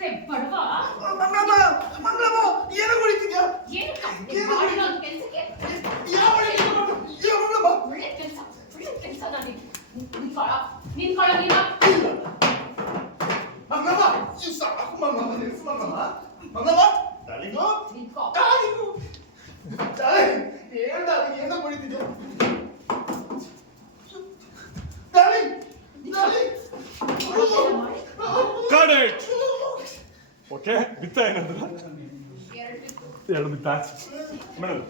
ಕತ್ತೆ ಬಡವ ಮಂಗಳಮ್ಮ ಮಂಗಳಮ್ಮ ಏನು ಹೊಡಿತಿದ್ಯಾ ಏನು ಮಾಡಿರೋ ಕೆಲಸಕ್ಕೆ ಯಾವ ಮಂಗಳಮ್ಮ ಒಳ್ಳೆ ಕೆಲಸ ನಾನು ನಿನ್ಕೊಳ್ಳ ನೀನು ಮಂಗಳಮ್ಮ ಈ ಸಾಕು ಮಂಗಳಮ್ಮ ನಿಲ್ಸು ಮಂಗಳಮ್ಮ ಮಂಗಳಮ್ಮ ತಾಳಿಗೋ ನಿನ್ಕೋ ತಾಳಿಗೋ ತಾಳಿ ಏನು ತಾಳಿ ಏನು ಹೊಡಿತಿದ್ಯಾ ತಾಳಿ ತಾಳಿ Got it. ಓಕೆ ಬಿತ್ತ ಏನಾದ್ರು ಎರಡು ಬಿತ್ತ ಮೇಡಮ್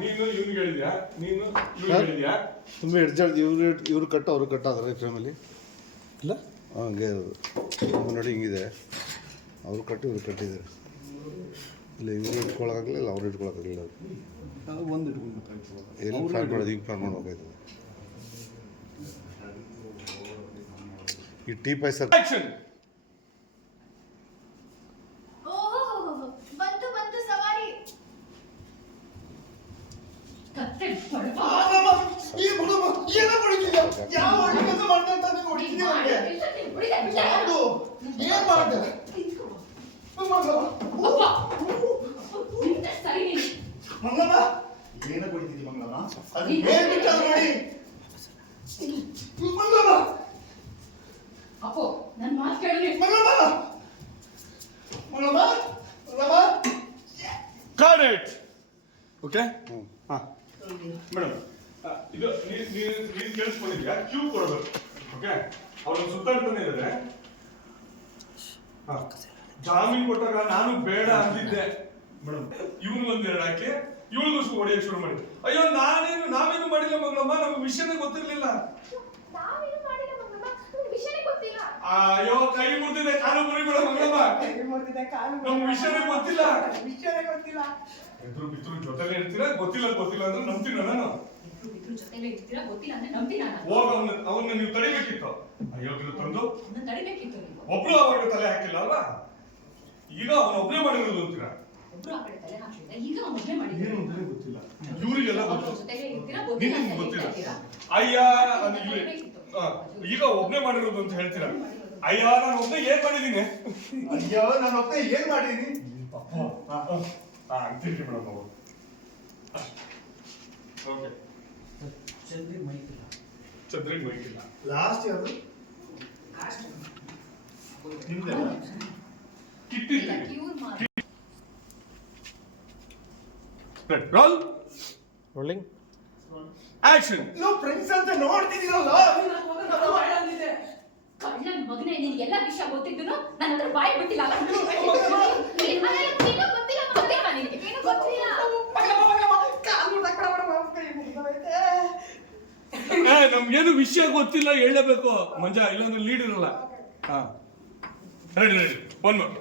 ನೀನು ಇವ್ನಿಗೆ ಹೇಳಿದ್ಯಾ ನೀನು ಇವ್ನಿಗೆ ಹೇಳಿದ್ಯಾ ತುಂಬ ಇವ್ರು ಕಟ್ಟು ಅವರು ಕಟ್ಟಾದ್ರೆ ಫ್ಯಾಮಿಲಿ ಇಲ್ಲ ಹಂಗೆ ಇರೋದು ನೋಡಿ ಹಿಂಗಿದೆ ಅವರು ಕಟ್ಟಿ ಇವ್ರು ಕಟ್ಟಿದ್ದಾರೆ ಇಲ್ಲ ಇವ್ರು ಇಟ್ಕೊಳಕ್ಕಾಗಲಿಲ್ಲ ಅವ್ರು ಇಟ್ಕೊಳಕ್ಕಾಗಲಿಲ್ಲ ಒಂದು ಇಟ್ಕೊಂಡು ಎಲ್ಲಿ ಪ್ಲಾನ್ ಮಾಡೋದು ಈಗ ಪ್ಲಾನ್ ಮಾಡ್ಬೇಕಾಯ್ತದೆ ಈ ಟೀ ಪಾಯಸ ಆಕ್ಷನ್ ಬಂತು ಸವಾರಿ ಕತ್ತೆ ಬಡವ ಮಂಗಳಮ್ಮ ಈ ಮಂಗಳಮ್ಮ ಏನು ಹೊಡಿತಿದ್ಯಾ ಯಾವ ಒಳ್ಳೆ ಕೆಲಸ ಮಾಡ್ತಾ ಅಂತ ನೀನು ಹೊಡಿತಿದ್ಯಾ ನನಗೆ ಯಾವುದು ಏನು ಮಾಡ್ದೆ ಮಂಗಳಮ್ಮ ನಿಂತ ಸರಿ ನೀನು ಮಂಗಳಮ್ಮ ಏನು ಹೊಡಿತಿದ್ದಿ ಮಂಗಳಮ್ಮ ಅದು ಏನು ಬಿಟ್ಟದು ನೋಡಿ ಮಂಗಳಮ್ಮ ಅಪ್ಪೋ ನನ್ನ ಮಾತು ಕೇಳು ನೀನು Mangalamma Mangalamma Mangalamma got it okay ಹ್ಞೂ ಹಾಂ ಮೇಡಮ್ ಇದು ನೀನು ಕೇಳಿಸ್ಕೊಂಡಿದ್ಯಾ ಕ್ಯೂ ಕೊಡಬೇಕು ಓಕೆ ಅವ್ರನ್ನ ಸುತ್ತಾಡ್ತಾನೆ ಇದ್ದಾರೆ ಹಾಂ ಜಾಮೀನು ಕೊಟ್ಟಾಗ ನಾನು ಬೇಡ ಅಂದಿದ್ದೆ ಮೇಡಮ್ ಇವನು ಒಂದೆರಡು ಹಾಕಿ ಇವಳಿಗೂ ಹೊಡೆಯಕ್ಕೆ ಶುರು ಮಾಡಿ ಅಯ್ಯೋ ನಾವೇನು ಮಾಡಿಲ್ಲ ಮಂಗಳಮ್ಮ ನಮ್ಗೆ ವಿಷಯನೇ ಗೊತ್ತಿರ್ಲಿಲ್ಲ ನಾವೇನು ಮಾಡಿಲ್ಲ ಮಂಗಮ್ಮ ವಿಷಯನೇ ಗೊತ್ತಿಲ್ಲ ಅಯ್ಯೋ ಕೈ ಮುರಿದಿದೆ ಕಾಲು ಮುರಿಬೇಡ ಮಂಗಳಮ್ಮ ನಮ್ಗೆ ವಿಷಯನೇ ಗೊತ್ತಿಲ್ಲ ಎದುರು ಬಿದ್ರು ಜೊತೆಲೆ ಇರ್ತೀರಾ ಗೊತ್ತಿಲ್ಲ ಅಂದ್ರೆ ನಂಬ್ತೀನ ನಾನು ಇಬ್ರು ಜೊತೆಲೇ ಇರ್ತೀರಾ ಗೊತ್ತಿಲ್ಲ ಅಂದ್ರೆ ನಂಬ್ತೀನಿ ನಾನು ಹೋಗ ಅವನ್ನ ನೀವು ತಡಿಬೇಕಿತ್ತು ಅಯ್ಯೋ ಇದು ತಂದು ಅದನ್ನ ತಡಿಬೇಕಿತ್ತು ನೀವು ಒಬ್ರು ಅವಾಗ ತಲೆ ಹಾಕಿಲ್ಲ ಅಲ್ವಾ ಈಗ ಅವನ ಒಬ್ಬನೇ ಮಾಡಿರೋದು ಅಂತೀರಾ ಒಬ್ರು ಆ ಕಡೆ ತಲೆ ಹಾಕಿದ್ರೆ ಈಗ ಅವ್ನು ಒಬ್ಬನೇ ಮಾಡಿದ್ರು ಏನು ಅಂತಾನೆ ಗೊತ್ತಿಲ್ಲ ಇವರಿಗೆಲ್ಲ ಗೊತ್ತು ಜೊತೆಲೇ ಇರ್ತೀರಾ ಗೊತ್ತಿಲ್ಲ ನಿಮ್ಗೆ ಅಂತ ಗೊತ್ತಿಲ್ಲ ಹೇಳ್ತೀರಾ? ಅಯ್ಯ ಅದು ಈಗ ಒಬ್ನೇ ಮಾಡಿರೋದು ಅಂತ ಹೇಳ್ತೀರಾ ಅಯ್ಯ ನಾನು ಒಬ್ನೇ ಏನ್ ಮಾಡಿದೀನಿ ಅಯ್ಯೋ ನಾನು ಒಬ್ಬನೇ ಏನು ಮಾಡಿದೀನಿ ಅಂತೀರಿ ಮೇಡಮ್ ನಾವು ಓಕೆ ಚಂದ್ರಿಗೆ ಮೈಕಿಲ್ಲ ಲಾಸ್ಟ್ ಯಾವುದು ನಿಮ್ದೆ ಕಿಟ್ಟಿಲ್ಲ ಇವ್ರು ಮಾತು ರೋಲ್ ರೋಲಿಂಗ್ ಆಕ್ಷನ್ ನೀವು ಫ್ರೆಂಡ್ಸ್ ಅಂತ ನೋಡ್ತಿದ್ದೀರಲ್ಲ ಕಳ್ಳನ ಮಗನೇ ನಿನ್ಗೆಲ್ಲ ವಿಷಯ ಗೊತ್ತಿದ್ದು ನನ್ನ ಹತ್ರ ಬಾಯಿ ಬಿಟ್ಟಿಲ್ಲ ಅಲ್ಲ ನಮ್ಗೇನು ವಿಷಯ ಗೊತ್ತಿಲ್ಲ ಹೇಳಬೇಕು ಮಂಜ ಇಲ್ಲಾಂದ್ರೆ ಲೀಡ್ ಇರಲ್ಲ ಹಾ ರೆಡಿ ಒನ್ ಮೋರ್